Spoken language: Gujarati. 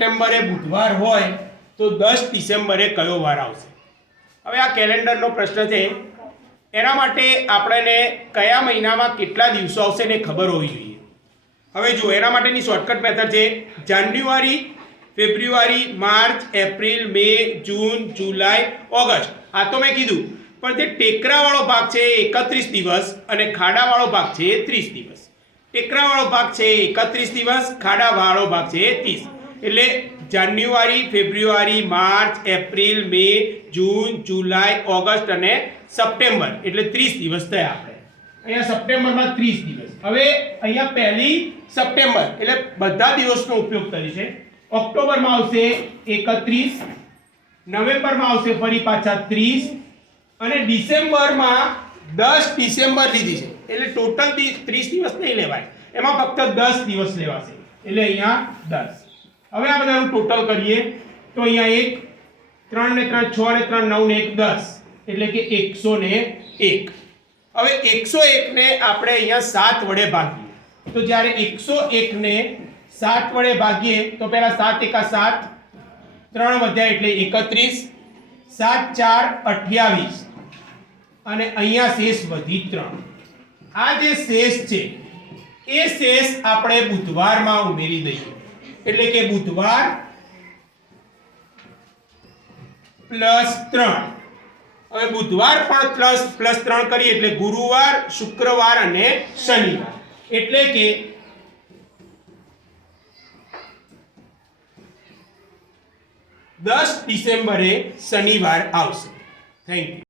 સપ્ટેમ્બરે બુધવાર હોય તો 10 ડિસેમ્બરે કયો વાર આવશે? હવે આ કેલેન્ડરનો પ્રશ્ન છે. એના માટે આપણને કયા મહિનામાં કેટલા દિવસો આવશે ને ખબર હોવી જોઈએ. હવે જુઓ, એના માટેની શોર્ટકટ મેથડ છે જાન્યુઆરી, ફેબ્રુઆરી, માર્ચ, એપ્રિલ, મે, જૂન, જુલાઈ, ઓગસ્ટ. આ તો મેં કીધું, પણ જે ટેકરાવાળો ભાગ છે 31 દિવસ અને ખાડાવાળો ભાગ છે 30 દિવસ. ટેકરાવાળો ભાગ છે 31 દિવસ, ખાડાવાળો ભાગ છે 30. એટલે જાન્યુઆરી, ફેબ્રુઆરી, માર્ચ, એપ્રિલ, મે, જૂન, જુલાઈ, ઓગસ્ટ અને સપ્ટેમ્બર એટલે 30 દિવસ થયા. આપણે અહીંયા સપ્ટેમ્બરમાં 30 દિવસ. હવે અહીંયા પહેલી સપ્ટેમ્બર એટલે બધા દિવસનો ઉપયોગ કરીશે. ઓક્ટોબરમાં આવશે 31, નવેમ્બરમાં આવશે ફરી પાછા 30 અને ડિસેમ્બરમાં 10 ડિસેમ્બર લીધી છે. એટલે ટોટલ 30 દિવસ નહીં લેવાય, એમાં ફક્ત 10 દિવસ લેવાશે. એટલે અહીંયા 10. હવે આ બધાનું ટોટલ કરીએ તો અહીંયા 1 3 ને 3 6 ને 3 9 ને 1 10 એટલે કે 101. હવે 101 ને આપણે અહીંયા 7 વડે ભાગીએ તો જ્યારે 101 ને 7 વડે ભાગીએ તો પહેલા 7 એકા 7, 3 વધ્યા એટલે 31, 7 4 28 અને અહીંયા શેષ વધી 3. આ જે શેષ છે એ શેષ આપણે બુધવારમાં ઉમેરી દઈએ. એટલે કે બુધવાર +3. હવે બુધવાર પણ +3 કરીએ એટલે ગુરુવાર, શુક્રવાર અને શનિવાર. એટલે કે 10 ડિસેમ્બરે શનિવાર આવશે. Thank you.